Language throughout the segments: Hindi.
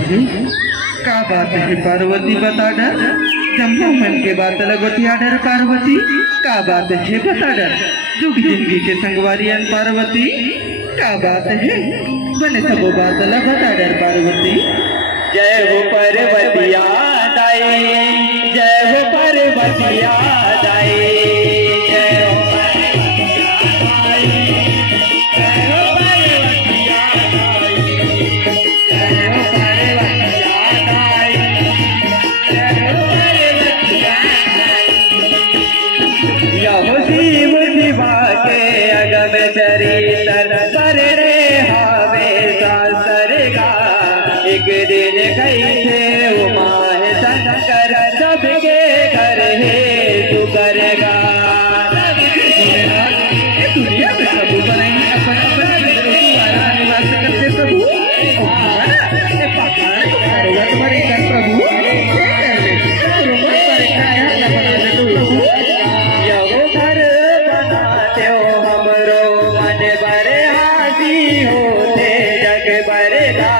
है, का बात है पार्वती बता डर। जम्मू मन के बात लगोतिया डर पार्वती, का बात है बता डर। जुग जिंदगी के संगवारियन पार्वती, का बात है बने सब बात बता डर पार्वती। जय हो पार्वतिया दाई, जय हो पार्वतिया दाई, जय हो एक दिन कैसे उमा है शंकर सबके घर है तू करेगा। दुनिया में प्रभु बनाएंगे अपन अपन निवास करते प्रभु। तुम्हारे घर प्रभु यो घर बनाते हो हमरो मन बड़े हाथी होते जग बरेगा।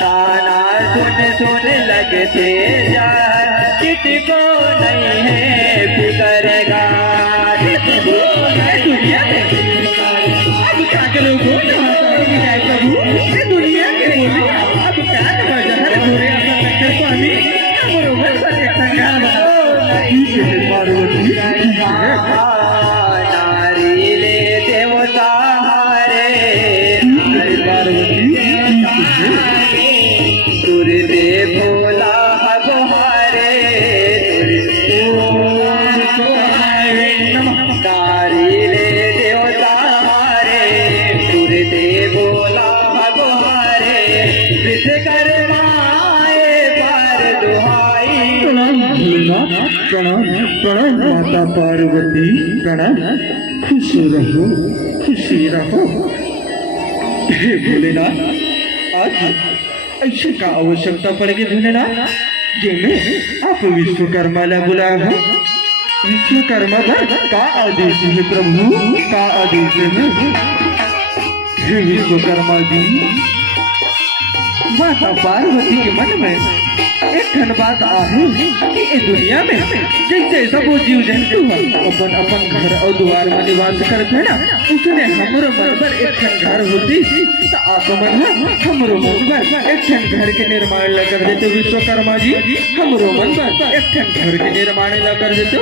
ताना सुन सुन लगते जा किसको नहीं है फिकरेगा। दुनिया में अब क्या करो प्रभु, दुनिया के बोले अब क्या करो पूरे पानी बरोबर पार्वती। नारी ले देवता हारे पार्वती तुर दे भोला हरे नारी ले देवता हारे तुर दे भोला हरे विश्वकर्माए पर दुहाई। प्रणाम प्रणाम माता पार्वती प्रणाम। खुश रहो खुशी रहो। हे भोलेनाथ, आज ऐसे का आवश्यकता पड़ेगी भोलेनाथ जिनमें आप विश्वकर्मा ला बुलाया हो। विश्वकर्मा का आदेश है प्रभु, का आदेश है। हे विश्वकर्मा जी, माता पार्वती के मन में एक ठन बात आहे कि ए दुनिया में जैसे सब जीव जंतु अपन अपन घर और द्वार में निवास करते हैं ना, उसने हमरो मन पर एक ठन घर होती तो आप मन हमरो मन पर एक ठन घर के निर्माण ला कर देते। विश्वकर्मा जी, हमरो मन पर एक ठन घर के निर्माण ला कर देते।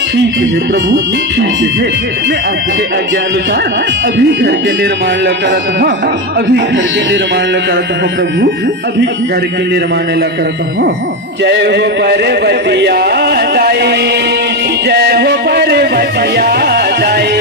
ठीक है प्रभु, ठीक है, मैं आपके आज्ञा अनुसार अभी घर के निर्माण ला करत हूँ, अभी घर के निर्माण ला करत हूँ प्रभु, अभी घर के निर्माण ला करत हूँ। जय हो पार्वतिया दाई, जय हो पार्वतिया दाई,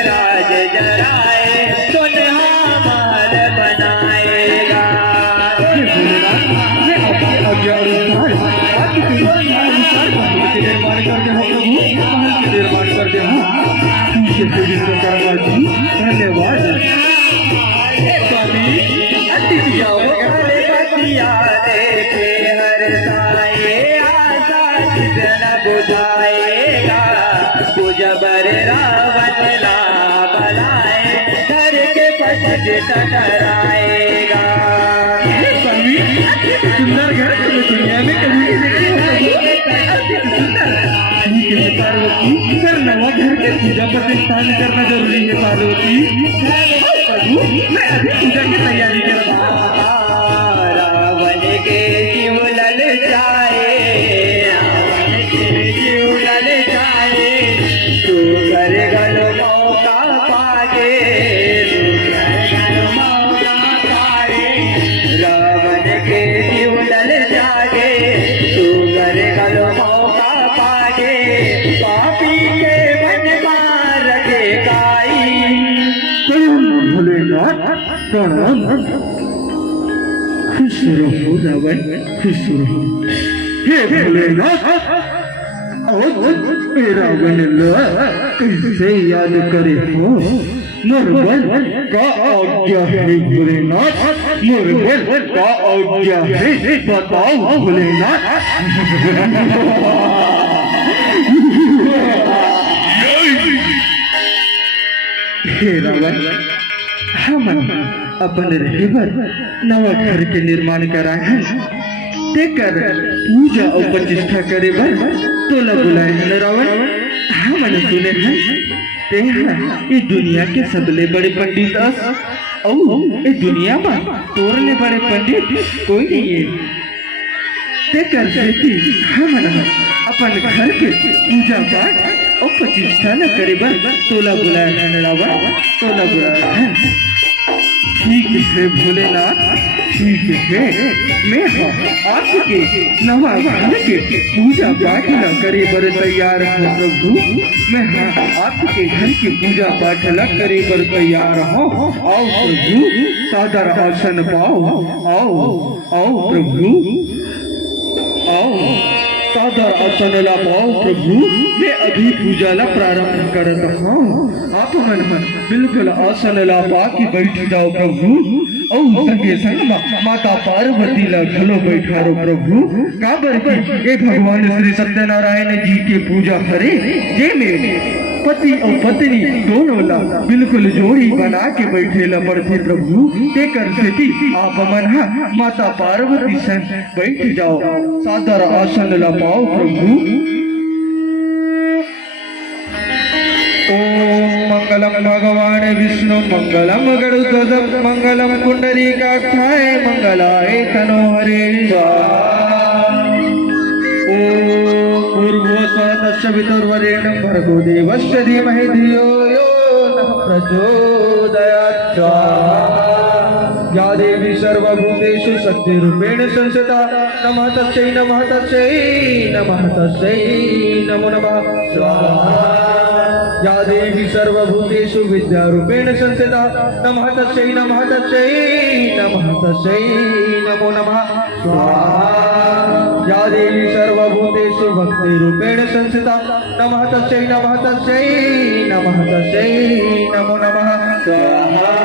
राज जराए सुनहा महल बनाएगा। मैं आपके आज्ञा निर्माण करते हो प्रभु, महल के निर्माण करते हो। विश्वकर्मा जी धन्यवाद। स्वामी अतिथियों देखे हर साए आशा न बुझाएगा। जबर रावण ला बनाए घर के पछट टकराएगा। सुंदर घर दुनिया में कभी पार्वती, नवा घर के पूजा प्रतिष्ठान करना जरूरी है पार्वती। प्रभु, मैं अभी पूजा की तैयारी कर रहा हूँ। रावण के जीव ललचाए, रावण के जीव ललचाए, तू कर गल मौका पागे, रावण के जीव लल जागे, तू कर गल मौका पागे, पापी के मन मार के गाई। भोलेनाथ प्रणाम। खुश रहो रावण, खुश रहो। हे भोलेनाथ, रावण कैसे याद करे हो मुरबल का आज्ञा है भोलेनाथ मुरबल का आज्ञा है बताओ भोलेनाथ हे रावण हम अपन रहेबर नवा घर के निर्माण कराए तेकर पूजा और प्रतिष्ठा करे बर तोला बुलाए हैं रावण हमन सुने हैं ते ये दुनिया के सबले बड़े पंडित और ये दुनिया में तोरने बड़े पंडित कोई नहीं है तेकर खेती हमन अपन घर के पूजा पाठ और प्रतिष्ठा न करे बर तोला बुलाए हैं रावण तोला बुलाए हैं ठीक है भोलेनाथ ठीक है मैं आपके नवा घर के पूजा पाठ न करे बर तैयार हूँ प्रभु मैं आपके घर की पूजा पाठ न करे बर तैयार हूँ आओ प्रभु सादर आसन पाओ आओ आओ प्रभु आओ सादर आसन ला पाओ प्रभु मैं अभी पूजा ला प्रारंभ करत हूँ आप मन बिल्कुल आसन ला पा के बैठ जाओ प्रभु और संगे संग माता पार्वती ला घलो बैठारो प्रभु काबर की ये भगवान श्री सत्यनारायण जी के पूजा करे जे में पति और पत्नी दोनों ला बिल्कुल जोड़ी बना के बैठे ला पड़ते प्रभु ते कर सेती आप मन माता पार्वती संग बैठ जाओ सादर आसन ला पाओ प्रभु ओम मंगलम भगवान विष्णु मंगलम गरुड़ मंगलम पुंडरीकाक्षाय मंगलाय तनोहरे ओम भूर्भुवस्वः वितुर्वरेण्यं भर्गो देवस्य धीमहि धियो यो नः प्रचोदयात् या देवी सर्वभूतेषु शक्तिरूपेण संस्थिता नमः तस्यै नमः तस्यै नमः तस्यै नमो नमः स्वाहा या देवी सर्वभूतेषु विद्यारूपेण संस्थिता नमः तस्यै नमः तस्यै नमः तस्यै नमो नमः स्वाहा या देवी सर्वभूतेषु भक्तिरूपेण संस्थिता नमः तस्यै नमः तस्यै नमः तस्यै नमो नमः स्वाहा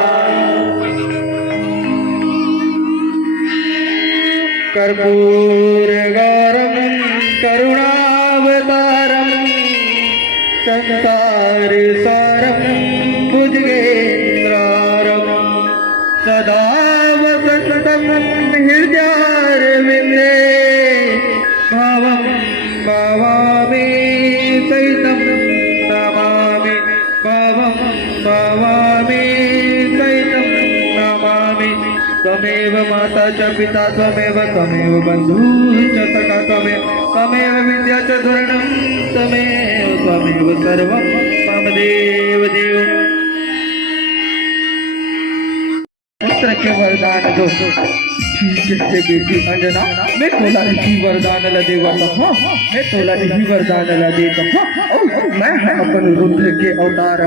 कर्पूरगारं करुणावतारं संसारसारं भुजगेन्द्रारं सदा वसन्तं हृदयारविन्दे भावं भावामि सहितं नमामि भावं भावामि सहितं नमामि त्वमेव माता च पिता त्वमेव बन्धु च सखा त्वमेव विद्या च धरणं त्वमेव सर्वं मम देव देव पुत्र के वरदान दो ठीक है बेटी अंजना मैं तोला ही वरदान ला देवा हूँ मैं तोला ही वरदान ला देता हूँ मैं अपन रुद्र के अवतार